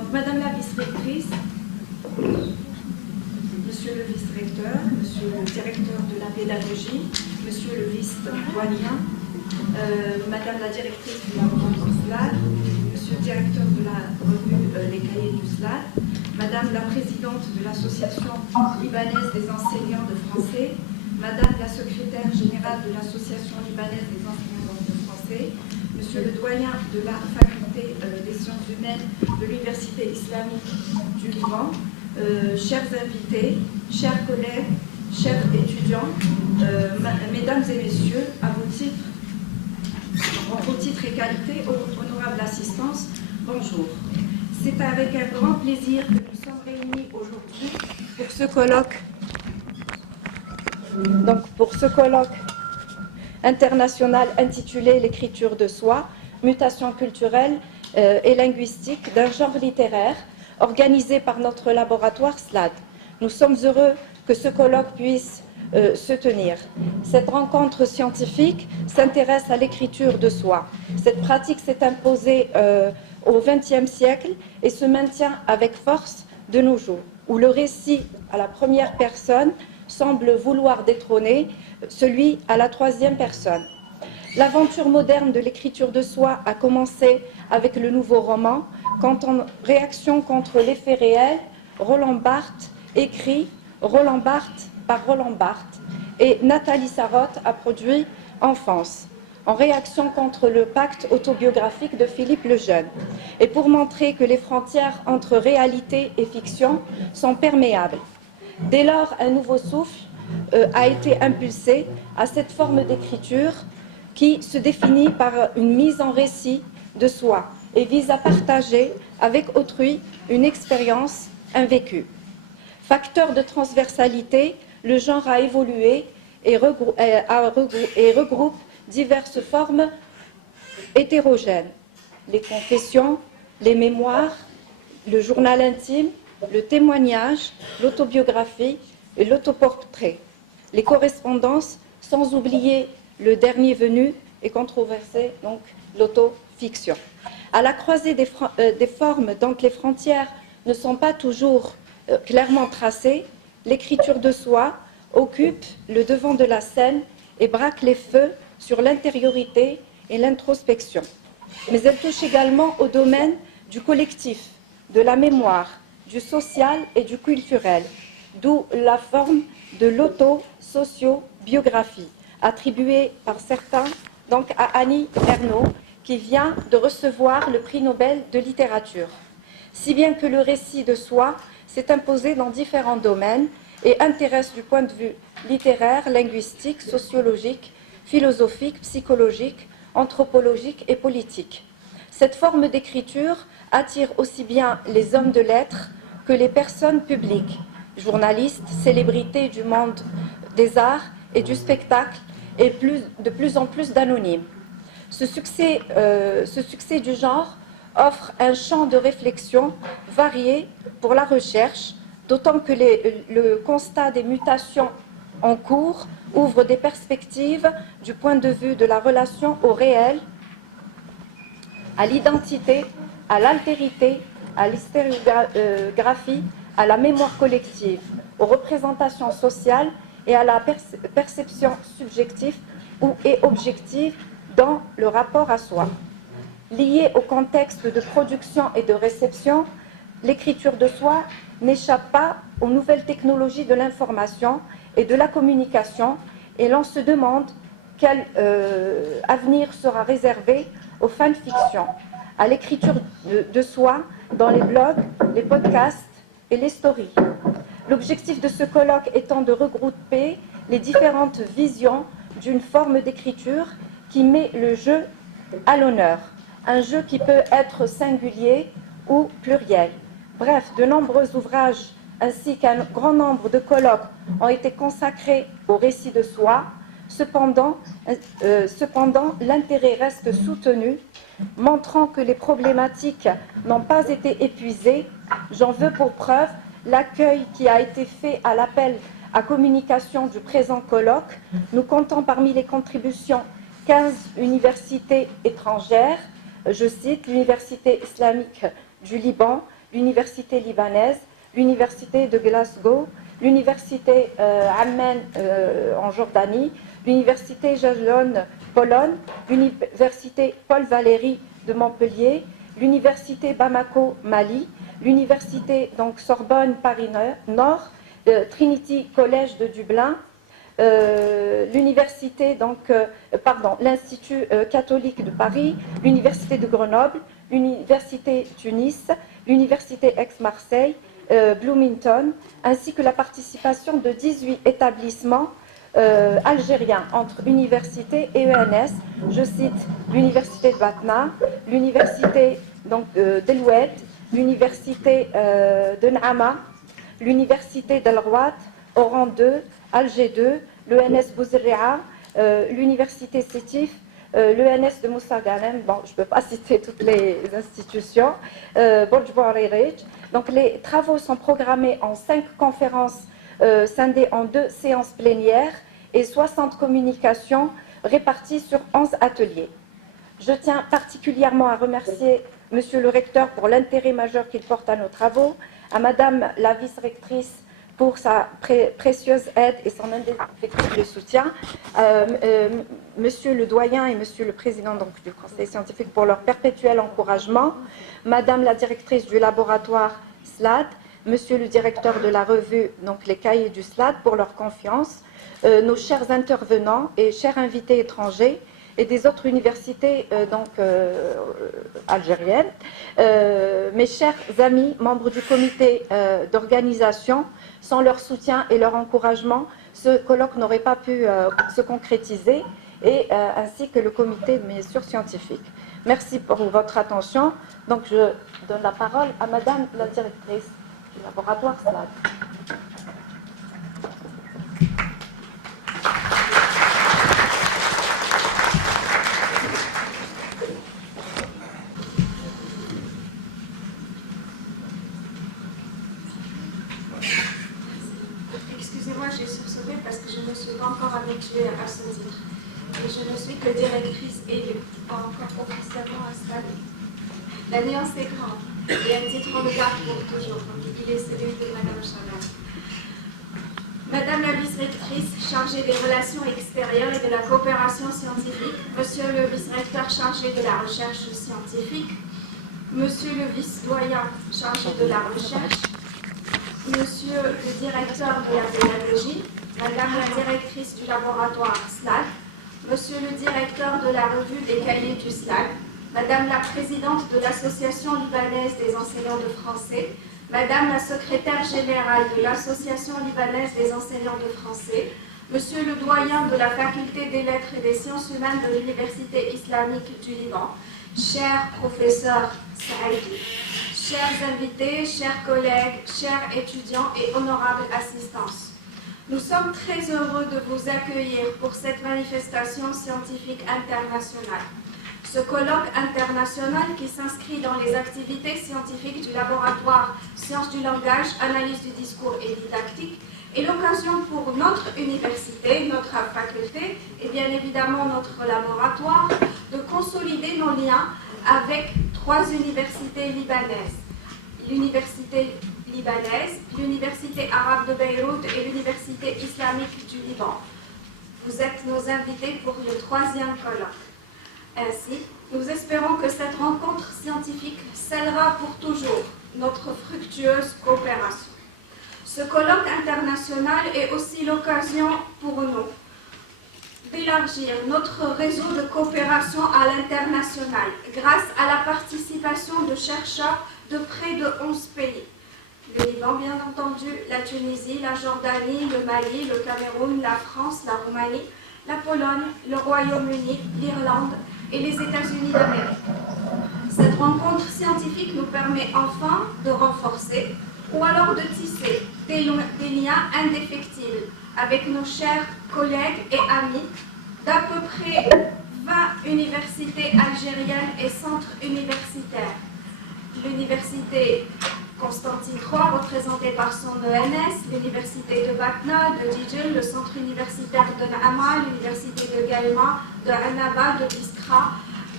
Donc, Madame la vice-rectrice, Monsieur le vice-recteur, Monsieur le directeur de la pédagogie, Monsieur le vice-doyen, Madame la directrice du laboratoire SLAD, Monsieur le directeur de la revue Les Cahiers du SLAD, Madame la présidente de l'Association libanaise des enseignants de français, Madame la secrétaire générale de l'Association libanaise des enseignants de français, Monsieur le doyen de la faculté des sciences humaines de l'Université islamique du Liban, chers invités, chers collègues, chers étudiants, mesdames et messieurs, à vos titres et qualités, honorable assistance, bonjour. C'est avec un grand plaisir que nous sommes réunis aujourd'hui pour ce colloque international intitulé L'écriture de soi, mutation culturelle et linguistique d'un genre littéraire, organisé par notre laboratoire SLAD. Nous sommes heureux que ce colloque puisse se tenir. Cette rencontre scientifique s'intéresse à l'écriture de soi. Cette pratique s'est imposée au XXe siècle et se maintient avec force de nos jours, où le récit à la première personne semble vouloir détrôner celui à la troisième personne. L'aventure moderne de l'écriture de soi a commencé avec le nouveau roman, quand en réaction contre les faits réels, Roland Barthes écrit Roland Barthes par Roland Barthes et Nathalie Sarraute a produit Enfance, en réaction contre le pacte autobiographique de Philippe le Jeune, et pour montrer que les frontières entre réalité et fiction sont perméables. Dès lors, un nouveau souffle a été impulsé à cette forme d'écriture qui se définit par une mise en récit de soi et vise à partager avec autrui une expérience invécue. Facteur de transversalité, le genre a évolué et regroupe diverses formes hétérogènes. Les confessions, les mémoires, le journal intime, le témoignage, l'autobiographie et l'autoportrait. Les correspondances, sans oublier le dernier venu et controversé, donc l'autofiction. À la croisée des formes, donc les frontières ne sont pas toujours clairement tracées, l'écriture de soi occupe le devant de la scène et braque les feux sur l'intériorité et l'introspection. Mais elle touche également au domaine du collectif, de la mémoire, du social et du culturel, d'où la forme de l'auto-socio-biographie, attribuée par certains donc à Annie Ernaux, qui vient de recevoir le prix Nobel de littérature. Si bien que le récit de soi s'est imposé dans différents domaines et intéresse du point de vue littéraire, linguistique, sociologique, philosophique, psychologique, anthropologique et politique. Cette forme d'écriture attire aussi bien les hommes de lettres que les personnes publiques, journalistes, célébrités du monde des arts et du spectacle, et de plus en plus d'anonymes. Ce succès du genre offre un champ de réflexion varié pour la recherche, d'autant que le constat des mutations en cours ouvre des perspectives du point de vue de la relation au réel, à l'identité, à l'altérité, à l'hystérographie, à la mémoire collective, aux représentations sociales et à la perception subjective et objective dans le rapport à soi. Liée au contexte de production et de réception, l'écriture de soi n'échappe pas aux nouvelles technologies de l'information et de la communication, et l'on se demande quel avenir sera réservé aux fanfictions, à l'écriture de soi dans les blogs, les podcasts et les stories. L'objectif de ce colloque étant de regrouper les différentes visions d'une forme d'écriture qui met le jeu à l'honneur, un jeu qui peut être singulier ou pluriel. Bref, de nombreux ouvrages ainsi qu'un grand nombre de colloques ont été consacrés au récit de soi. Cependant, l'intérêt reste soutenu, montrant que les problématiques n'ont pas été épuisées. J'en veux pour preuve l'accueil qui a été fait à l'appel à communication du présent colloque. Nous comptons parmi les contributions 15 universités étrangères, je cite l'Université islamique du Liban, l'Université libanaise, l'Université de Glasgow, l'Université Amman en Jordanie, l'Université Jagiellon, Pologne, l'Université Paul Valéry de Montpellier, l'Université Bamako, Mali, l'Université Sorbonne, Paris Nord, Trinity College de Dublin, l'Université, l'Institut catholique de Paris, l'Université de Grenoble, l'Université Tunis, l'Université Aix-Marseille, Bloomington, ainsi que la participation de 18 établissements algériens entre universités et ENS. Je cite l'Université de Batna, l'Université d'Eloued, l'Université de N'Ama, l'Université d'Al-Rouat, Oran 2, Alger 2, l'ENS Bouzerria, l'Université Sétif, l'ENS de Moussa Ghanem, bon, je ne peux pas citer toutes les institutions, Borj Bouariri. Donc les travaux sont programmés en 5 conférences scindées en 2 séances plénières et 60 communications réparties sur 11 ateliers. Je tiens particulièrement à remercier Monsieur le recteur pour l'intérêt majeur qu'il porte à nos travaux, à Madame la vice-rectrice pour sa précieuse aide et son indéfectible soutien, Monsieur le doyen et Monsieur le président du conseil scientifique pour leur perpétuel encouragement, Madame la directrice du laboratoire SLAD, Monsieur le directeur de la revue, les cahiers du SLAD, pour leur confiance, nos chers intervenants et chers invités étrangers et des autres universités algériennes, mes chers amis, membres du comité d'organisation, sans leur soutien et leur encouragement, ce colloque n'aurait pas pu se concrétiser, ainsi que le comité de mesures scientifiques. Merci pour votre attention. Donc je donne la parole à Madame la directrice du laboratoire SLAD. Excusez-moi, j'ai sursauté parce que je ne me suis pas encore habituée à ce titre. Et je ne suis que directrice élue, pas encore officiellement installée. La nuance est grande. Et un titre on le garde pour toujours. Il est celui de Madame Chalal. Madame la vice-rectrice chargée des relations extérieures et de la coopération scientifique, Monsieur le vice-recteur chargé de la recherche scientifique, Monsieur le vice-doyen chargé de la recherche, Monsieur le directeur de la pédagogie, Madame la directrice du laboratoire SLAD, Monsieur le directeur de la revue des cahiers du SLAD, Madame la présidente de l'Association libanaise des enseignants de français, Madame la secrétaire générale de l'Association libanaise des enseignants de français, Monsieur le doyen de la faculté des lettres et des sciences humaines de l'Université islamique du Liban, chers professeurs Saïdi, chers invités, chers collègues, chers étudiants et honorables assistants. Nous sommes très heureux de vous accueillir pour cette manifestation scientifique internationale. Ce colloque international qui s'inscrit dans les activités scientifiques du laboratoire Sciences du langage, analyse du discours et didactique est l'occasion pour notre université, notre faculté et bien évidemment notre laboratoire de consolider nos liens avec 3 universités libanaises. L'université libanaise, l'université arabe de Beyrouth et l'université islamique du Liban. Vous êtes nos invités pour le 3e colloque. Ainsi, nous espérons que cette rencontre scientifique scellera pour toujours notre fructueuse coopération. Ce colloque international est aussi l'occasion pour nous d'élargir notre réseau de coopération à l'international grâce à la participation de chercheurs de près de 11 pays. Le Liban, bien entendu, la Tunisie, la Jordanie, le Mali, le Cameroun, la France, la Roumanie, la Pologne, le Royaume-Uni, l'Irlande et les États-Unis d'Amérique. Cette rencontre scientifique nous permet enfin de renforcer ou alors de tisser des liens indéfectibles avec nos chers collègues et amis d'à peu près 20 universités algériennes et centres universitaires. L'université Constantine III, représentée par son ENS, l'université de Batna, de Dijil, le centre universitaire de N'Ama, l'université de Galma, de Annaba, de Biskra,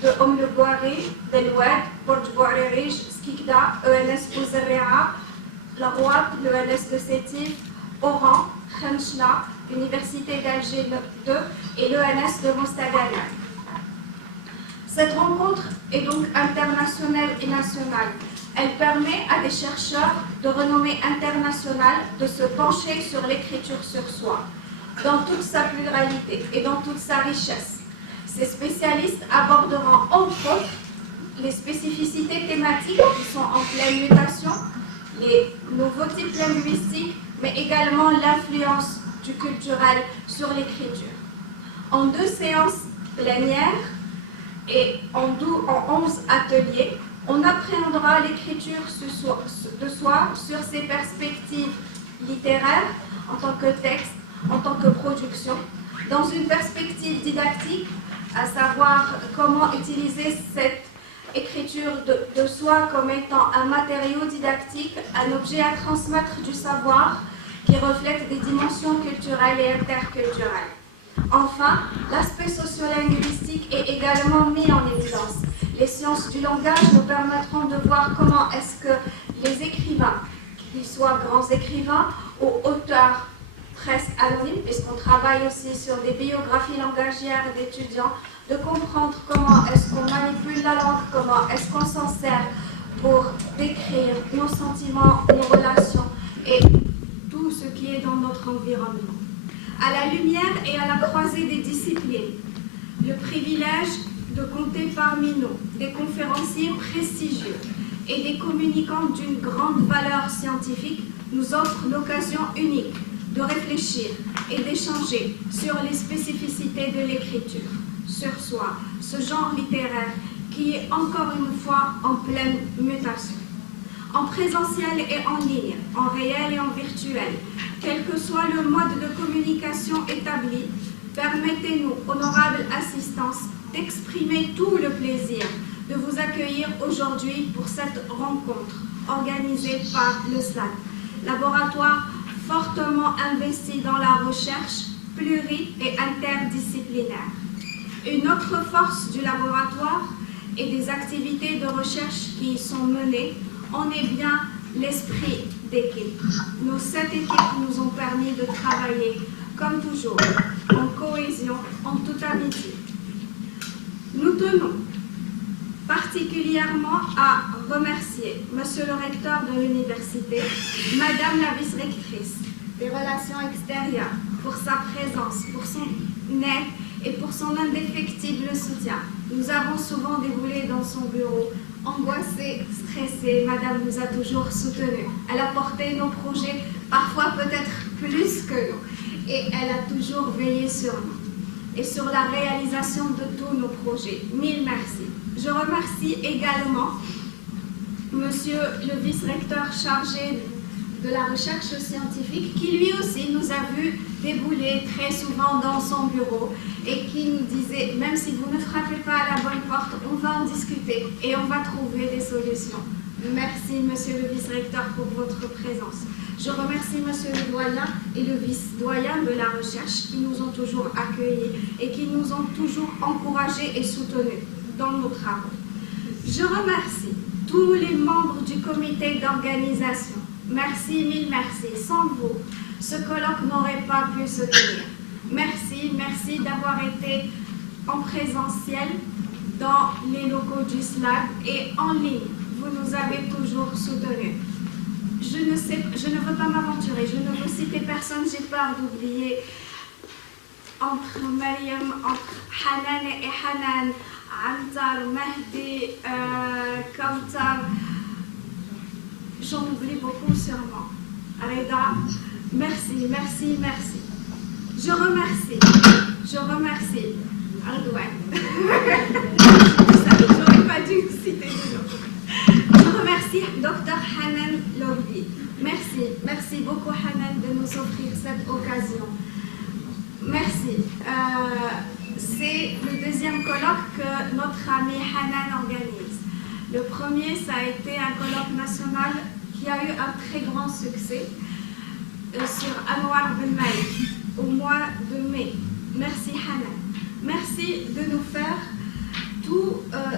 de Le Bouari, Delwad, Borj Bouarerij, Skikda, ENS Ouzerrea, La Rouab, l'ENS de Sétif, Oran, Khenchna, Université d'Alger 2 et l'ENS de Mostagalia. Cette rencontre est donc internationale et nationale. Elle permet à des chercheurs de renommée internationale de se pencher sur l'écriture sur soi, dans toute sa pluralité et dans toute sa richesse. Ces spécialistes aborderont entre autres les spécificités thématiques qui sont en pleine mutation, les nouveaux types linguistiques, mais également l'influence du culturel sur l'écriture. En 2 séances plénières et en 11 ateliers, on appréhendera l'écriture de soi sur ses perspectives littéraires en tant que texte, en tant que production, dans une perspective didactique, à savoir comment utiliser cette écriture de soi comme étant un matériau didactique, un objet à transmettre du savoir qui reflète des dimensions culturelles et interculturelles. Enfin, l'aspect sociolinguistique est également mis en évidence. Les sciences du langage nous permettront de voir comment est-ce que les écrivains, qu'ils soient grands écrivains ou auteurs presque anonymes, puisqu'on travaille aussi sur des biographies langagières d'étudiants, de comprendre comment est-ce qu'on manipule la langue, comment est-ce qu'on s'en sert pour décrire nos sentiments, nos relations et tout ce qui est dans notre environnement. À la lumière et à la croisée des disciplines, le privilège de compter parmi nous des conférenciers prestigieux et des communicants d'une grande valeur scientifique nous offre l'occasion unique de réfléchir et d'échanger sur les spécificités de l'écriture, sur soi, ce genre littéraire qui est encore une fois en pleine mutation. En présentiel et en ligne, en réel et en virtuel, quel que soit le mode de communication établi, permettez-nous, honorable assistance, d'exprimer tout le plaisir de vous accueillir aujourd'hui pour cette rencontre organisée par le SLAD, laboratoire fortement investi dans la recherche pluri- et interdisciplinaire. Une autre force du laboratoire et des activités de recherche qui y sont menées en est bien l'esprit d'équipe. Nos 7 équipes nous ont permis de travailler, comme toujours, en cohésion, en toute amitié. Nous tenons particulièrement à remercier Monsieur le recteur de l'université, Madame la vice-rectrice des relations extérieures, pour sa présence, pour son aide et pour son indéfectible soutien. Nous avons souvent déboulé dans son bureau, angoissée, stressée. Madame nous a toujours soutenus. Elle a porté nos projets, parfois peut-être plus que nous, et elle a toujours veillé sur nous et sur la réalisation de tous nos projets. Mille merci. Je remercie également Monsieur le vice-recteur chargé de la recherche scientifique, qui lui aussi nous a vu débouler très souvent dans son bureau et qui nous disait, même si vous ne frappez pas à la bonne porte, on va en discuter et on va trouver des solutions. Merci Monsieur le vice-recteur pour votre présence. Je remercie Monsieur le doyen et le vice-doyen de la recherche qui nous ont toujours accueillis et qui nous ont toujours encouragés et soutenus dans nos travaux. Je remercie tous les membres du comité d'organisation. Merci, mille merci. Sans vous, ce colloque n'aurait pas pu se tenir. Merci, merci d'avoir été en présentiel dans les locaux du SLAD et en ligne. Vous nous avez toujours soutenus. Je ne veux pas m'aventurer, je ne veux citer personne, j'ai peur d'oublier. Entre Mariam, entre Hanan et Hanan, Antar, Mahdi, Kautar, j'en oublie beaucoup sûrement. Reda, merci, merci, merci. Je remercie Ardouane. J'aurais pas dû citer le nom. Je remercie Dr Hanan Lobby. Merci beaucoup Hanan de nous offrir cette occasion. Merci. C'est le deuxième colloque que notre amie Hanan organise. Le premier, ça a été un colloque national qui a eu un très grand succès sur Anwar Ben Malik au mois de mai. Merci Hanan. Merci de nous faire tout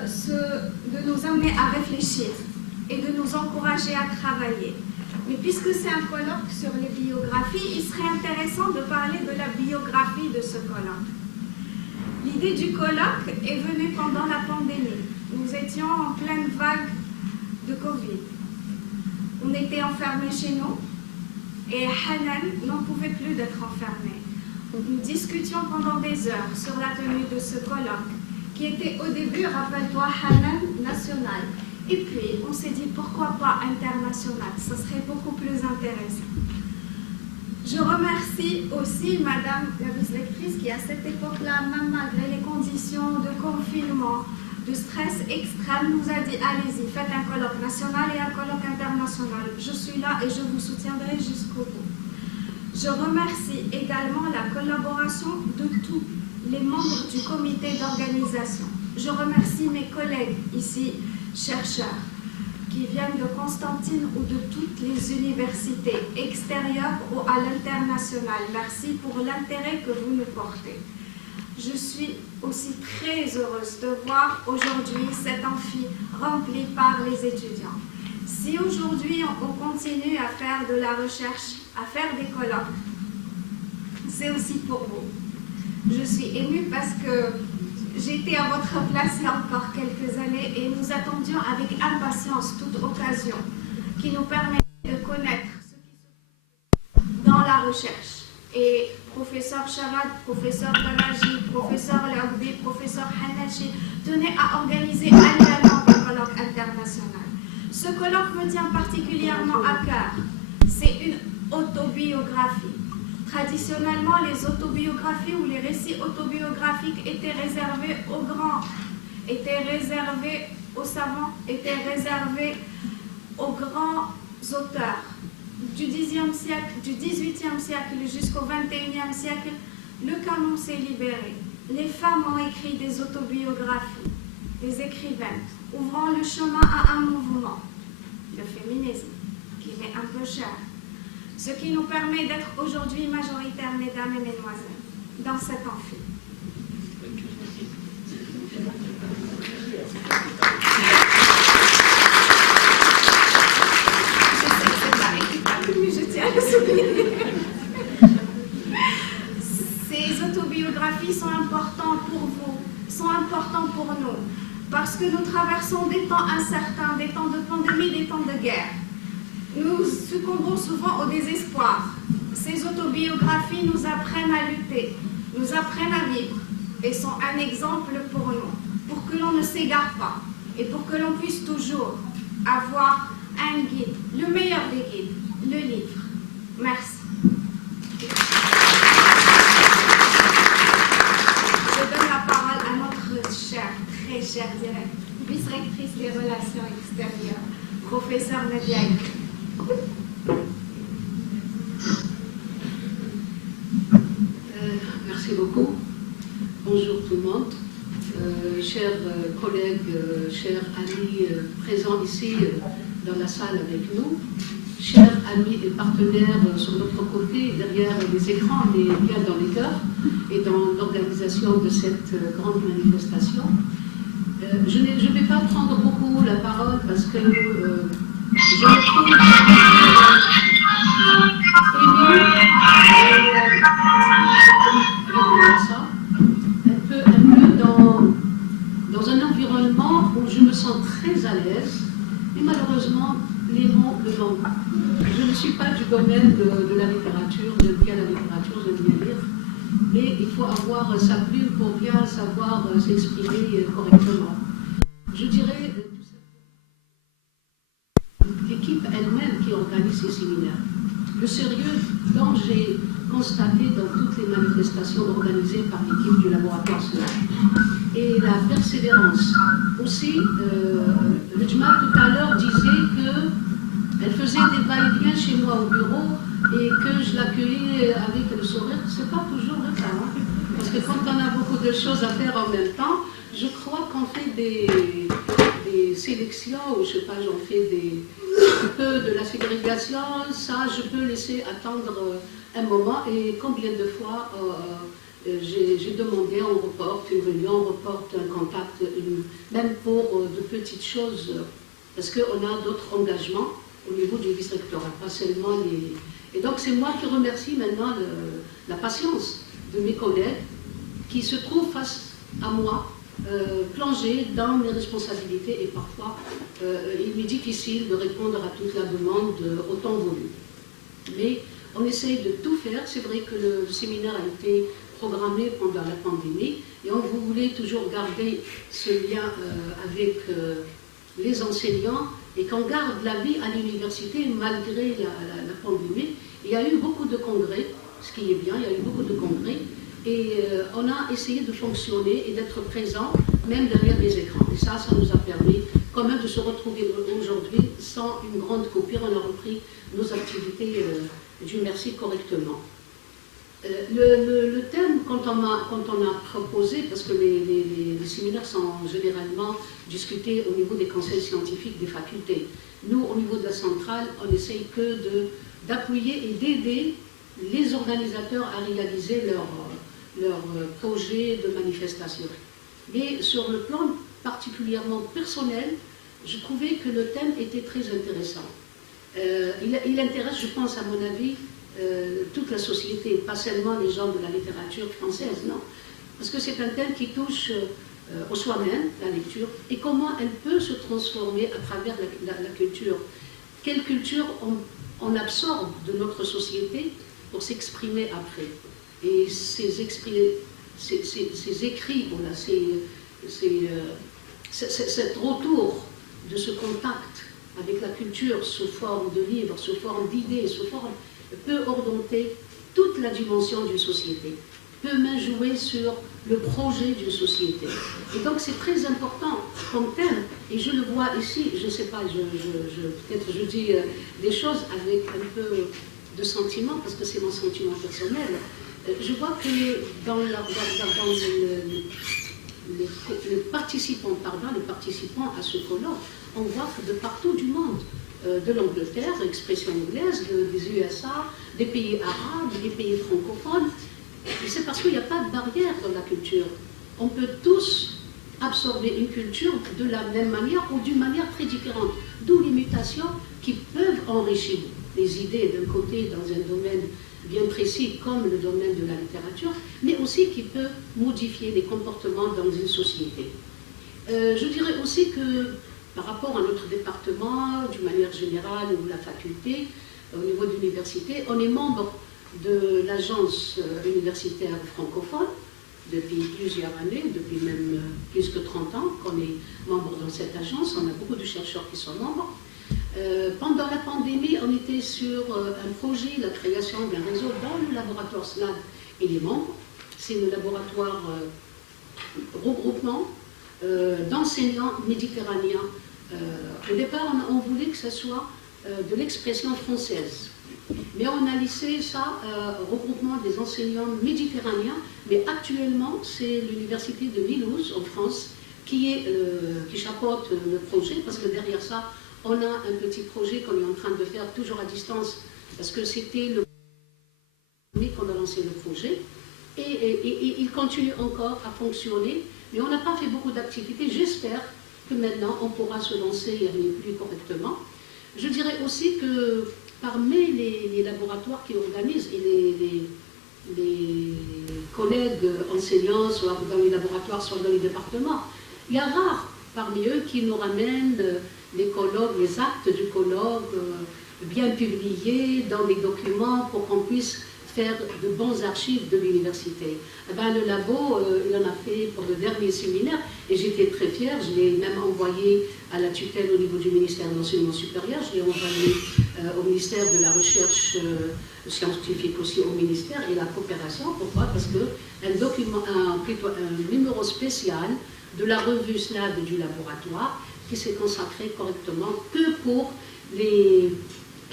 nous amener à réfléchir et de nous encourager à travailler. Mais puisque c'est un colloque sur les biographies, il serait intéressant de parler de la biographie de ce colloque. L'idée du colloque est venue pendant la pandémie. Nous étions en pleine vague de Covid. On était enfermés chez nous et Hanan n'en pouvait plus d'être enfermée. Nous discutions pendant des heures sur la tenue de ce colloque, qui était au début, rappelle-toi, Hanan national. Et puis, on s'est dit, pourquoi pas international? Ça serait beaucoup plus intéressant. Je remercie aussi Madame la vice-lectrice qui, à cette époque-là, même malgré les conditions de confinement, de stress extrême, nous a dit, allez-y, faites un colloque national et un colloque international. Je suis là et je vous soutiendrai jusqu'au bout. Je remercie également la collaboration de tous les membres du comité d'organisation. Je remercie mes collègues ici, chercheurs, qui viennent de Constantine ou de toutes les universités extérieures ou à l'international. Merci pour l'intérêt que vous nous portez. Je suis aussi très heureuse de voir aujourd'hui cet amphi rempli par les étudiants. Si aujourd'hui on continue à faire de la recherche, à faire des colloques, c'est aussi pour vous. Je suis émue parce que j'étais à votre place il y a encore quelques années et nous attendions avec impatience toute occasion qui nous permet de connaître ce qui se fait dans la recherche. Et professeur Charad, professeur Danaji, professeur Laoudi, professeur Hanachi tenaient à organiser annuellement un colloque international. Ce colloque me tient particulièrement à cœur. C'est une autobiographie. Traditionnellement, les autobiographies ou les récits autobiographiques étaient réservés aux grands, étaient réservés aux savants, étaient réservés aux grands auteurs. Du XIXe siècle, du XVIIIe siècle jusqu'au XXIe siècle, le canon s'est libéré. Les femmes ont écrit des autobiographies, des écrivaines, ouvrant le chemin à un mouvement, le féminisme, qui m'est un peu cher. Ce qui nous permet d'être aujourd'hui majoritaires, mesdames et mesdemoiselles, dans cet amphi. Je sais que c'est pas équitable, mais je tiens à le souligner. Ces autobiographies sont importantes pour vous, sont importantes pour nous, parce que nous traversons des temps incertains, des temps de pandémie, des temps de guerre. Nous succombons souvent au désespoir. Ces autobiographies nous apprennent à lutter, nous apprennent à vivre et sont un exemple pour nous, pour que l'on ne s'égare pas et pour que l'on puisse toujours avoir un guide, le meilleur des guides, le livre. Merci. Je donne la parole à notre chère, très chère vice-rectrice des relations extérieures, professeure Nadia. Merci beaucoup. Bonjour tout le monde. Chers collègues, chers amis présents ici dans la salle avec nous, chers amis et partenaires sur notre côté, derrière les écrans, mais bien dans les cœurs et dans l'organisation de cette grande manifestation. Je ne vais pas prendre beaucoup la parole parce que je me trouve émue dans un environnement où je me sens très à l'aise, et malheureusement, les mots me manquent. Je ne suis pas du domaine de la littérature, j'aime bien la littérature, j'aime bien lire, mais il faut avoir sa plume pour bien savoir s'exprimer correctement. Je dirais l'équipe elle-même qui organise ces séminaires. Le sérieux dont j'ai constaté dans toutes les manifestations organisées par l'équipe du laboratoire SLAC et la persévérance. Aussi, le Jmal tout à l'heure disait qu'elle faisait des va-et-vient chez moi au bureau et que je l'accueillais avec le sourire. C'est pas toujours le cas, hein? Parce que quand on a beaucoup de choses à faire en même temps, je crois qu'on fait des sélections, ou je sais pas, j'en fais un peu de la ségrégation, ça je peux laisser attendre un moment, et combien de fois j'ai demandé, on reporte une réunion, on reporte un contact, même pour de petites choses, parce qu'on a d'autres engagements au niveau du vice-rectorat, pas seulement les... Et donc c'est moi qui remercie maintenant la patience de mes collègues qui se trouvent face à moi, plongés dans mes responsabilités, et parfois il m'est difficile de répondre à toute la demande autant voulu. Mais on essaye de tout faire. C'est vrai que le séminaire a été programmé pendant la pandémie et on voulait toujours garder ce lien avec les enseignants et qu'on garde la vie à l'université malgré la pandémie. Il y a eu beaucoup de congrès, ce qui est bien, il y a eu beaucoup de congrès et on a essayé de fonctionner et d'être présent même derrière les écrans. Et ça nous a permis quand même de se retrouver aujourd'hui sans une grande coupure. On a repris nos activités, Dieu merci, correctement. Le thème, quand on a proposé, parce que les séminaires sont généralement discutés au niveau des conseils scientifiques des facultés. Nous, au niveau de la centrale, on essaye que d'appuyer et d'aider les organisateurs à réaliser leur projet de manifestation. Mais sur le plan particulièrement personnel, je trouvais que le thème était très intéressant. Il intéresse, je pense, à mon avis, toute la société, pas seulement les gens de la littérature française, non. Parce que c'est un thème qui touche au soi-même, la lecture, et comment elle peut se transformer à travers la culture. Quelle culture on absorbe de notre société pour s'exprimer après. Et ces écrits, voilà, cet retour de ce contact avec la culture sous forme de livres, sous forme d'idées, peut orienter toute la dimension d'une société, peut même jouer sur le projet d'une société. Et donc c'est très important comme thème, et je le vois ici, je ne sais pas, peut-être je dis des choses avec un peu de sentiment, parce que c'est mon sentiment personnel. Je vois que dans le participant à ce colloque, on voit que de partout du monde, de l'Angleterre, expression anglaise, des USA, des pays arabes, des pays francophones, et c'est parce qu'il n'y a pas de barrière dans la culture. On peut tous absorber une culture de la même manière ou d'une manière très différente, d'où les mutations qui peuvent enrichir les idées d'un côté dans un domaine bien précis comme le domaine de la littérature, mais aussi qui peut modifier les comportements dans une société. Je dirais aussi que par rapport à notre département, d'une manière générale, ou la faculté, au niveau de l'université, on est membre de l'agence universitaire francophone depuis plusieurs années, depuis même plus que 30 ans qu'on est membre dans cette agence. On a beaucoup de chercheurs qui sont membres. Pendant la pandémie, on était sur un projet, la création d'un réseau dans le laboratoire SLAD et les membres. C'est le laboratoire regroupement d'enseignants méditerranéens. Au départ, on voulait que ce soit de l'expression française. Mais on a laissé ça regroupement des enseignants méditerranéens. Mais actuellement, c'est l'université de Mulhouse, en France, qui chapeaute le projet, parce que derrière ça, on a un petit projet qu'on est en train de faire toujours à distance, parce que c'était le premier qu'on a lancé le projet. Et il continue encore à fonctionner, mais on n'a pas fait beaucoup d'activités. J'espère que maintenant, on pourra se lancer et aller plus correctement. Je dirais aussi que parmi les laboratoires qui organisent, et les collègues enseignants, soit dans les laboratoires, soit dans les départements, il y a rare parmi eux qui nous ramènent les colloques, les actes du colloque, bien publiés dans les documents pour qu'on puisse faire de bons archives de l'université. Le labo, il en a fait pour le dernier séminaire et j'étais très fière. Je l'ai même envoyé à la tutelle au niveau du ministère de l'Enseignement supérieur. Je l'ai envoyé au ministère de la Recherche scientifique aussi, au ministère et la coopération. Pourquoi? Parce qu'un document, plutôt un numéro spécial de la revue SLAD du laboratoire qui s'est consacré correctement que pour les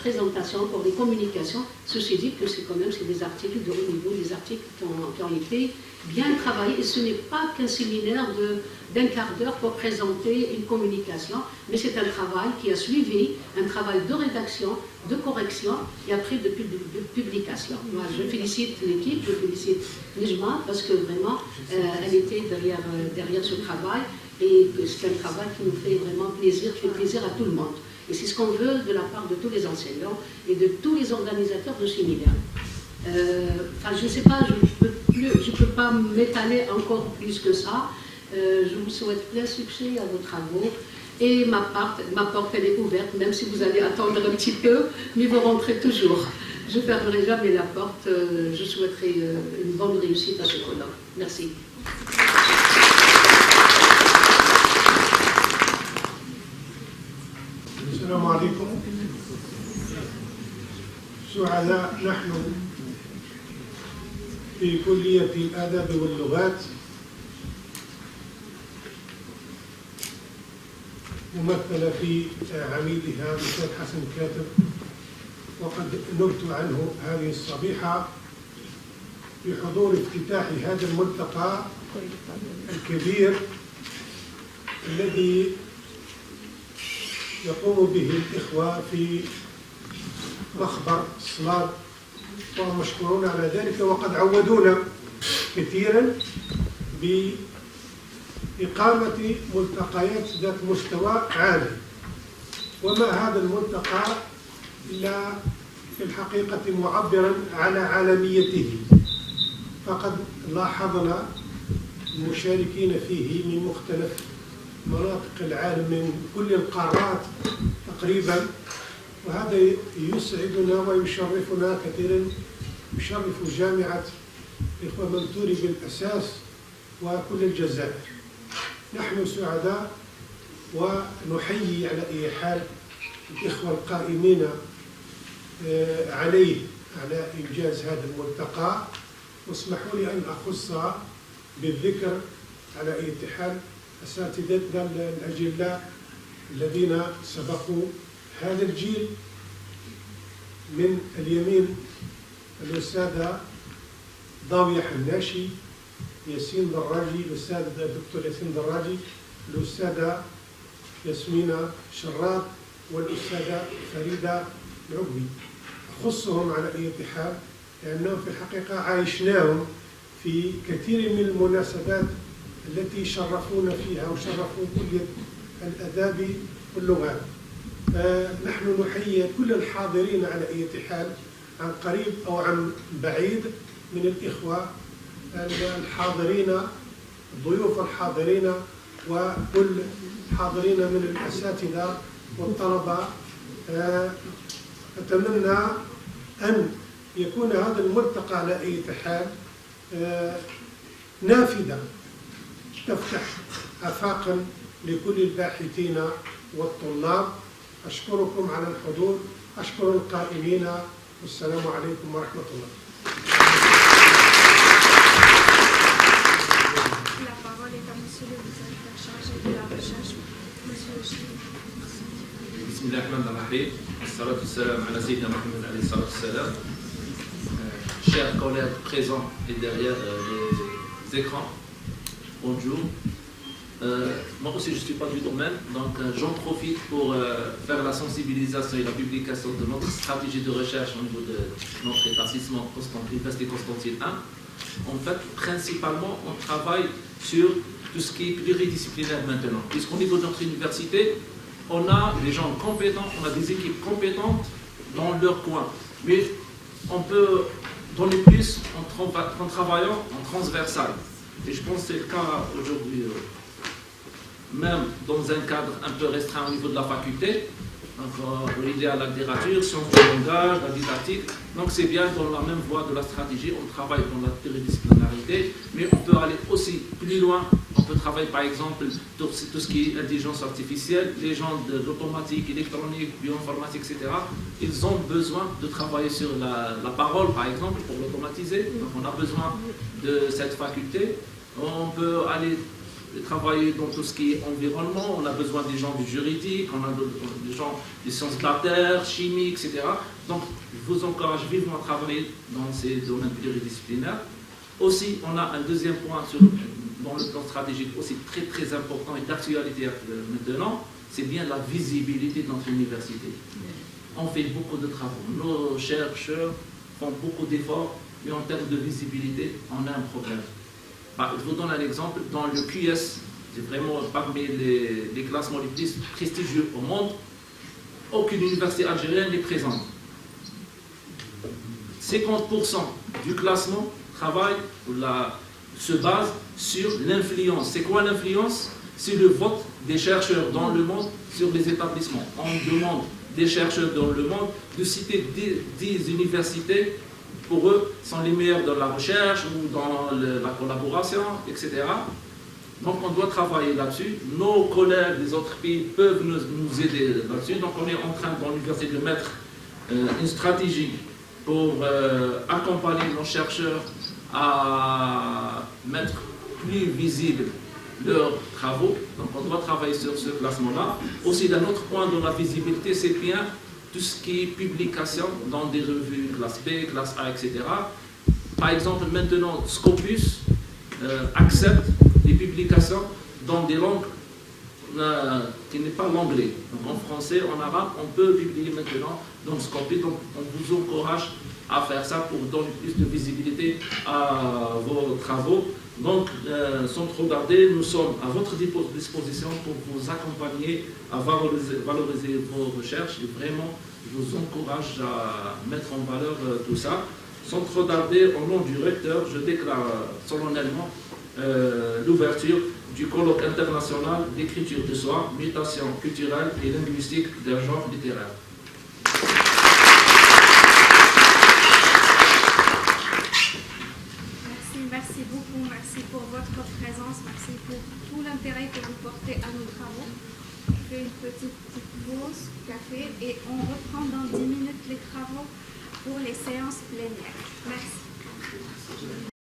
présentation, pour des communications. Ceci dit que c'est quand même des articles de haut niveau, des articles qui ont été bien travaillés. Et ce n'est pas qu'un séminaire d'un quart d'heure pour présenter une communication, mais c'est un travail qui a suivi, un travail de rédaction, de correction et après de publication. Moi, je félicite l'équipe, je félicite Nejma parce que vraiment, elle était derrière ce travail et c'est un travail qui nous fait vraiment plaisir, qui fait plaisir à tout le monde. Et c'est ce qu'on veut de la part de tous les enseignants et de tous les organisateurs de séminaires. Je ne sais pas, je ne peux pas m'étaler encore plus que ça. Je vous souhaite plein succès à vos travaux. Et ma porte, elle est ouverte, même si vous allez attendre un petit peu, mais vous rentrez toujours. Je ne fermerai jamais la porte. Je souhaiterais une bonne réussite à ce colloque. Merci. السلام عليكم. سعداء نحن في كلية الآداب واللغات ممثلة في عميدها الأستاذ حسن كاتب، وقد نبت عنه هذه الصبيحة بحضور افتتاح هذا الملتقى الكبير الذي يقوم به الإخوة في مخبر الصلاد، وهم مشكورون على ذلك، وقد عودونا كثيرا بإقامة ملتقيات ذات مستوى عالي. وما هذا الملتقى إلا في الحقيقة معبرا على عالميته، فقد لاحظنا المشاركين فيه من مختلف مناطق العالم من كل القارات تقريبا، وهذا يسعدنا ويشرفنا كثيرا، يشرف جامعة الإخوة منتوري بالأساس وكل الجزائر. نحن سعداء ونحيي على أي حال الإخوة القائمين عليه على إنجاز هذا الملتقى، واسمحوا لي أن أخص بالذكر على أي حال أساتذتنا الأجلاء الذين سبقوا هذا الجيل. من اليمين الأستاذة ضاوية حناشي، ياسين دراجي، الأستاذ الدكتور ياسين دراجي، الأستاذة ياسمينة شراد، والأستاذة فريدة العقبي. أخصهم على أي حال لأنهم في الحقيقة عايشناهم في كثير من المناسبات التي شرفونا فيها وشرفوا كلية الآداب واللغات. نحن نحيي كل الحاضرين على أي حال عن قريب أو عن بعيد، من الإخوة الحاضرين، الضيوف الحاضرين، وكل حاضرين من الأساتذة والطلبة. أتمنى أن يكون هذا الملتقى على أي حال نافذة تفتح آفاقا لكل الباحثين والطلاب. أشكركم على الحضور، أشكر القائمين، والسلام عليكم ورحمة الله. La parole est à monsieur le directeur chargé de la recherche, monsieur Gilles. بسم الله الرحمن الرحيم، والصلاة والسلام على سيدنا محمد عليه الصلاة والسلام. Chers collègues présents et derrière les écrans, bonjour. Moi aussi je ne suis pas du domaine, donc j'en profite pour faire la sensibilisation et la publication de notre stratégie de recherche au niveau de notre établissement Université Constantine 1. En fait, principalement, on travaille sur tout ce qui est pluridisciplinaire maintenant, puisqu'au niveau de notre université, on a des gens compétents, on a des équipes compétentes dans leur coin, mais on peut donner plus en travaillant en transversal. Et je pense que c'est le cas aujourd'hui, même dans un cadre un peu restreint au niveau de la faculté. Donc, il y a la littérature, sciences du langage, la didactique. Donc c'est bien dans la même voie de la stratégie, on travaille dans la pluridisciplinarité, mais on peut aller aussi plus loin. On peut travailler par exemple sur tout ce qui est intelligence artificielle, les gens de l'automatique, électronique, bioinformatique, etc. Ils ont besoin de travailler sur la parole par exemple pour l'automatiser. Donc on a besoin de cette faculté. On peut aller travailler dans tout ce qui est environnement, on a besoin des gens du juridique, on a des gens des sciences de la terre, chimie, etc. Donc, je vous encourage vivement à travailler dans ces domaines pluridisciplinaires. Aussi, on a un deuxième point dans le plan stratégique aussi très très important et d'actualité maintenant, c'est bien la visibilité de notre université. On fait beaucoup de travaux, nos chercheurs font beaucoup d'efforts, mais en termes de visibilité, on a un problème. Je vous donne un exemple, dans le QS, c'est vraiment parmi les classements les plus prestigieux au monde, aucune université algérienne n'est présente. 50% du classement se base sur l'influence. C'est quoi l'influence? C'est le vote des chercheurs dans le monde sur les établissements. On demande des chercheurs dans le monde de citer 10 universités, pour eux, sont les meilleurs dans la recherche ou dans la collaboration, etc. Donc on doit travailler là-dessus. Nos collègues des autres pays peuvent nous aider là-dessus. Donc on est en train dans l'université de mettre une stratégie pour accompagner nos chercheurs à mettre plus visible leurs travaux. Donc on doit travailler sur ce classement-là. Aussi, d'un autre point de la visibilité, c'est bien tout ce qui est publication dans des revues classe B, classe A, etc. Par exemple, maintenant, Scopus accepte les publications dans des langues qui n'est pas l'anglais. Donc en français, en arabe, on peut publier maintenant dans Scopus. Donc on vous encourage à faire ça pour donner plus de visibilité à vos travaux. Donc, sans trop tarder, nous sommes à votre disposition pour vous accompagner à valoriser vos recherches. Et vraiment, je vous encourage à mettre en valeur tout ça. Sans trop tarder, au nom du recteur, je déclare solennellement l'ouverture du colloque international d'écriture de soi, mutation culturelle et linguistique d'un genre littéraire. Merci beaucoup, merci pour votre présence, merci pour tout l'intérêt que vous portez à nos travaux. On fait une petite pause, café, et on reprend dans 10 minutes les travaux pour les séances plénières. Merci.